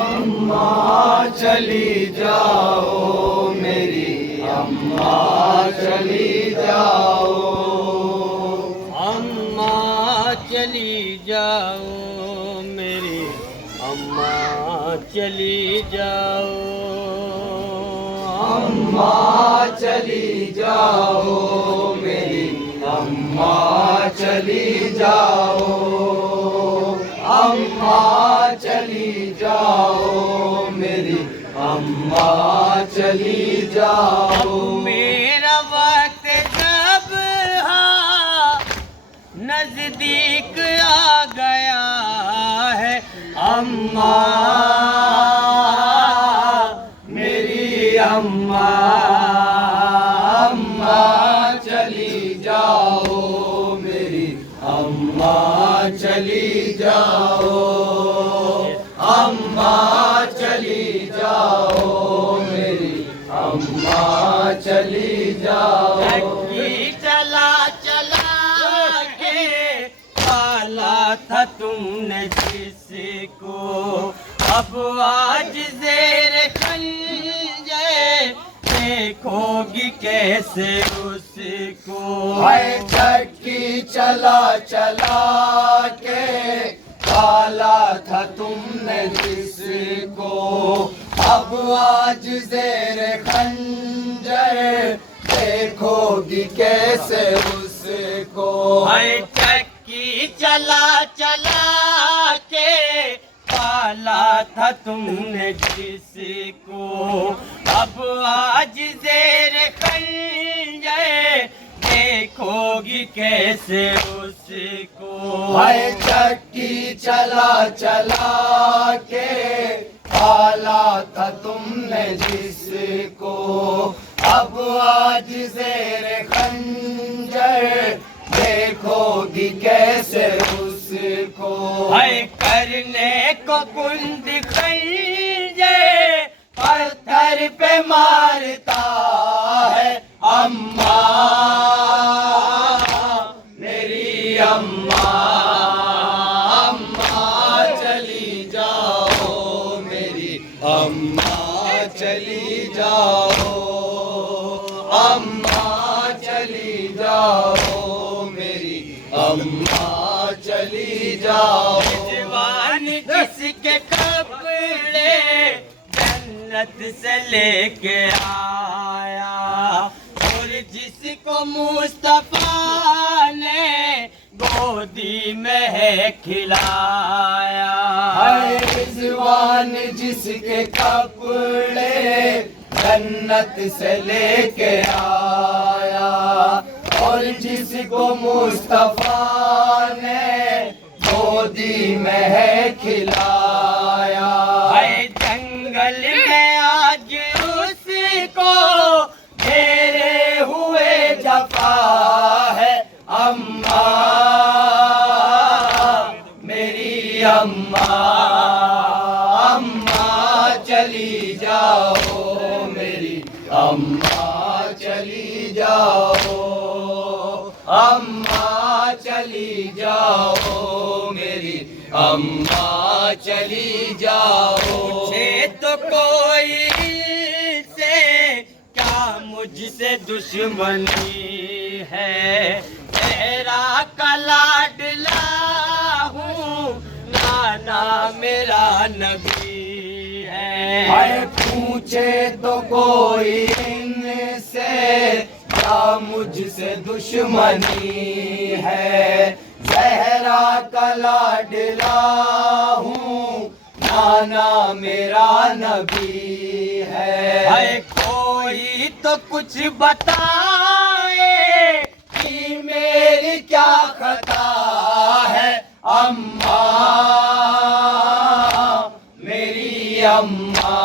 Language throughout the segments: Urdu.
اماں چلی جاؤ میری اماں چلی جاؤ، اماں چلی جاؤ میری اماں چلی جاؤ، اماں چلی جاؤ میری اماں چلی جاؤ، اماں چلی جاؤ میری اماں چلی جاؤ، میرا وقت جب نزدیک آ گیا ہے، اماں میری اماں اماں چلی جاؤ میری اماں چلی جاؤ، اماں چلی جاؤ میری اماں چلی جاؤ، چکی چلا چلا کے پالا تھا تم نے جس کو، اب آج زیر خنجر دیکھو گی کیسے اس کو، ہے چکی چلا چلا کے پالا تھا تم نے جس کو، اب آج زیر خنجر دیکھو گی کیسے اس کو، ہے چکی چلا چلا کے پالا تھا تم نے جس کو، اب آج زیر خنجر دیکھو گی کیسے اس کو، ہے چکی چلا چلا کے پالا تھا تم نے جس کو، اب آج زیر خنجر دیکھو گی کیسے اس کو، ہے کرنے کو کند خنجر پتھر پہ مارتا ہے اماں میری اماں اماں چلی جاؤ میری اماں چلی جاؤ، اماں چلی جاؤ میری اماں چلی جاؤ، جوان جس کے کپڑے جنت سے لے کے آیا، اور جس کو مصطفیٰ نے گودی میں ہے کھلایا، ہے رضوان جس کے کپڑے جنت سے لے کے آیا، اور جس کو مصطفیٰ نے گودی میں ہے کھلایا، ہے جنگل میں آج اس کو گھیرے ہوئے جفا ہے اماں میری اماں اماں چلی جاؤ میری اماں چلی جاؤ، اماں چلی جاؤ میری اماں چلی جاؤ، پوچھے تو کوئی سے کیا مجھ سے دشمنی ہے، تیرا کا لاڈلا ہوں نانا میرا نبی ہے، پوچھے تو کوئی ان سے کیا مجھ سے دشمنی ہے، زہرا کا لاڈلا ہوں نانا میرا نبی ہے، کوئی تو کچھ بتائے کہ میری کیا خطا ہے اماں میری اماں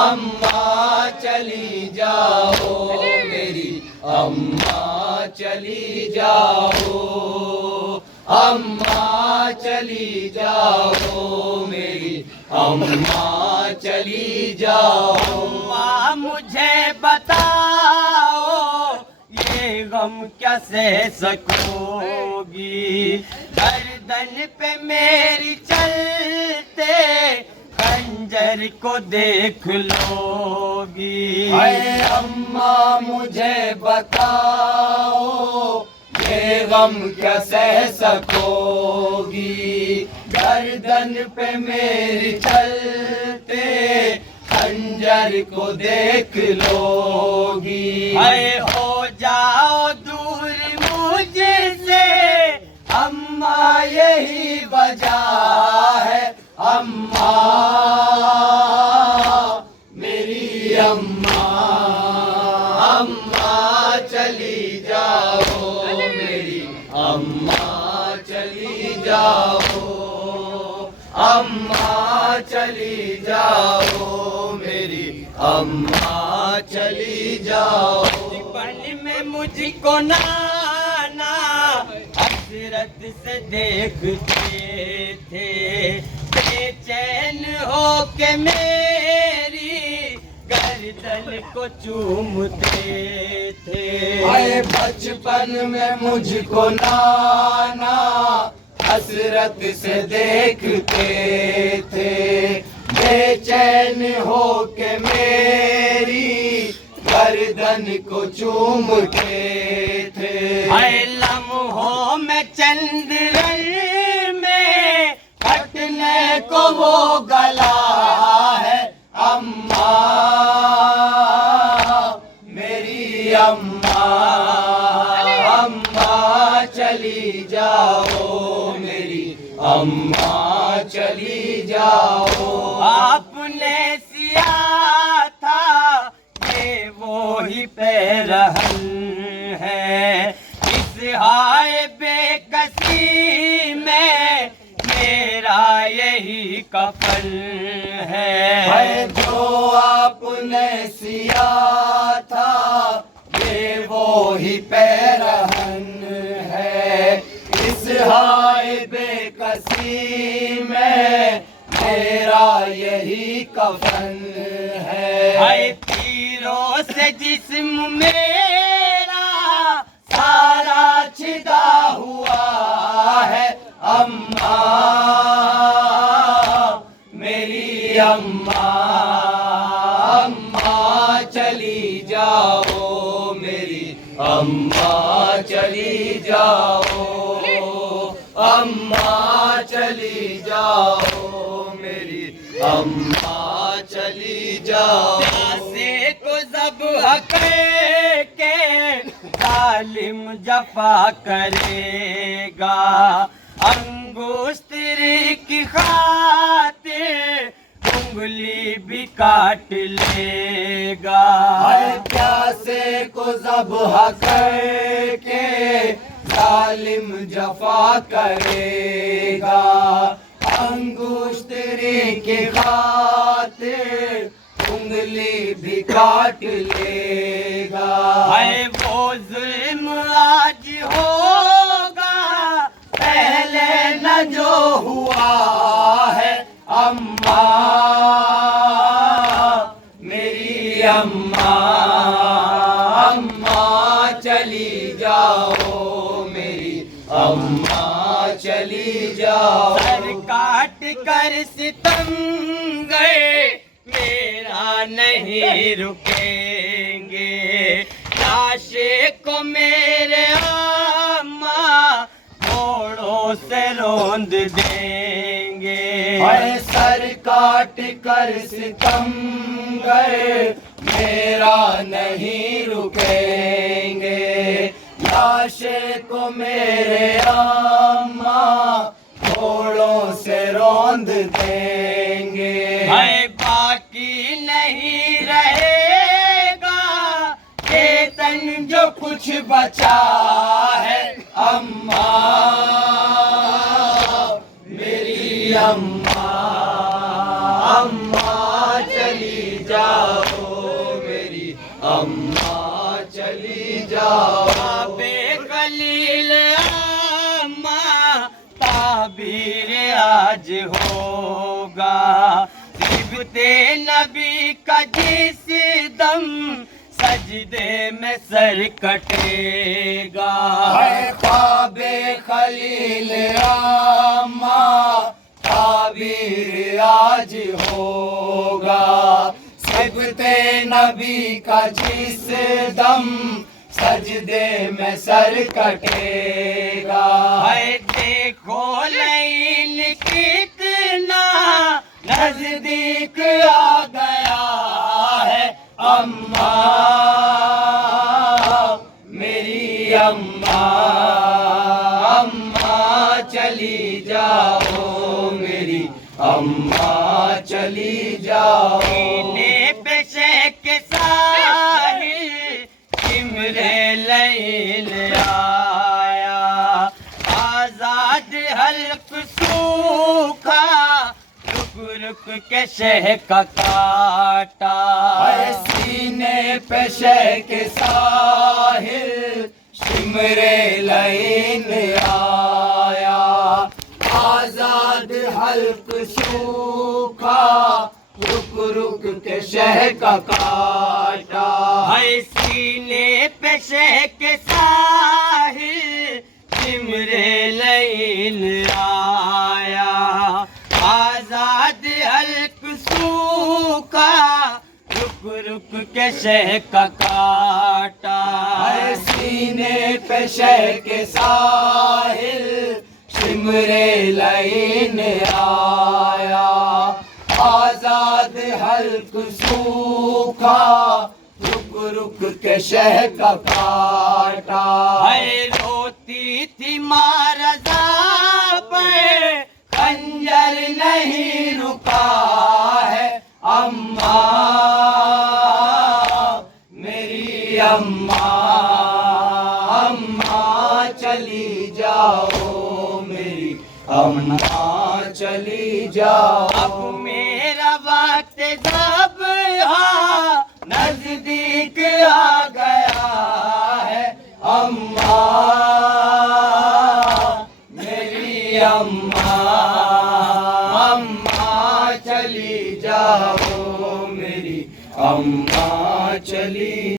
اماں چلی جاؤ میری اماں چلی جاؤ، اماں چلی جاؤ میری اماں چلی جاؤ، ماں مجھے بتاؤ یہ غم کیا سہ سکو گی، درد گردن پہ میری چلتے خنجر کو دیکھ لو گی. اے اماں مجھے بتاؤ یہ غم کیا سہ سکو گی. گردن پہ میری چلتے خنجر کو دیکھ لو گی. اے ہو جاؤ دور مجھ سے اماں یہی وجہ ہے. اماں میری اماں، اماں چلی جاؤ میری اماں چلی جاؤ. اماں چلی جاؤ میری اماں چلی جاؤ. بچپن میں مجھ کو نانا حسرت سے دیکھتے تھے، بے چین ہو کے میری گردن کو چومتے تھے. اے بچپن میں مجھ کو نانا حسرت سے دیکھتے تھے، بے چین ہو کے میری گردن کو چومتے تھے. اے لمحوں میں چند رن میں کٹنے کو وہ گلا ہے. اماں میری اماں، اماں چلی جاؤ میری اماں چلی جاؤ. آپ نے سیا تھا یہ وہی پیرہن ہے، اس ہائے بے کسی میں میرا یہی کفن ہے. ہے جو آپ نے سیا تھا یہ وہی پیرہن ہے، اس ہائے بے کسی میں میرا یہی کفن ہے. اے تیروں سے جسم میرا سارا چھدا ہوا ہے. اماں میری اماں، اماں چلی جاؤ میری اماں چلی جاؤ. اماں چلی جاؤ میری اماں چلی جاؤ. پیاسے کو ذبح کر کے ظالم جفا کرے گا، انگوشتری کی خاطر انگلی بھی کاٹ لے گا. ہر پیاسے کو ذبح کر کے ظالم جفا کرے گا، انگوشتری کی خاطر انگلی بھی کاٹ لے گا. اے وہ ظلم آج ہوگا پہلے نہ جو ہوا ہے. اماں میری اماں، اماں چلی جاؤ میری اماں چلی جاؤ. سر کاٹ کر ستم گئے میرا نہیں رکیں گے، لاشے کو میرے اماں گھوڑوں سے روند دیں گے. اے سر کاٹ کر ستم گئے میرا نہیں رکیں گے، لاشے کو میرے اماں گھوڑوں سے روند دیں گے. اے باقی نہیں رہے گا یہ تن جو کچھ بچا ہے. اماں میری اماں، اماں چلی جاؤ میری اماں چلی جاؤ. بے خلیل اماں تعبیر آج ہوگا، صبت نبی کا جس دم سجدے میں سر کٹے گا ہے خواب خلیل اما تعبیر آج ہوگا صفت نبی کا جس دم سجدے میں سر کٹے گا ہے دیکھو لیل کتنا نزدیک آ گیا ہے اماں میری اماں اماں چلی جاؤ میری اماں چلی جاؤ سینے پہ شیخ کے ساحل سمرے لیل آیا آزاد حلق سوکھا رک رک کے شہ کا کاٹا ہے سینے پہ شہ کے ساحل شمرے لین آیا آزاد حلق سوکھا رک رک کے شہ کا کاٹا ہے سینے پہ شہ کے ساحل سمرے لیل آیا آزاد حلق سوکھا رک رک کے شہ کا کاٹا ہے سینے پہ شہ کے ساحل شمرے لین آیا آزاد حلق سوکھا رک رک کے شہ کا کاٹا ہے روتی تھی ماں رضا پہ خنجر نہیں رکا ہے اماں میری اماں اماں چلی جاؤ میری اماں چلی جاؤ اب میرا وقت ذبح نزدیک آ گیا ہے اماں میری اماں اماں چلی جاؤ میری اماں چلی